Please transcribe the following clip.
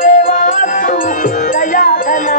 देवा तू दया धना।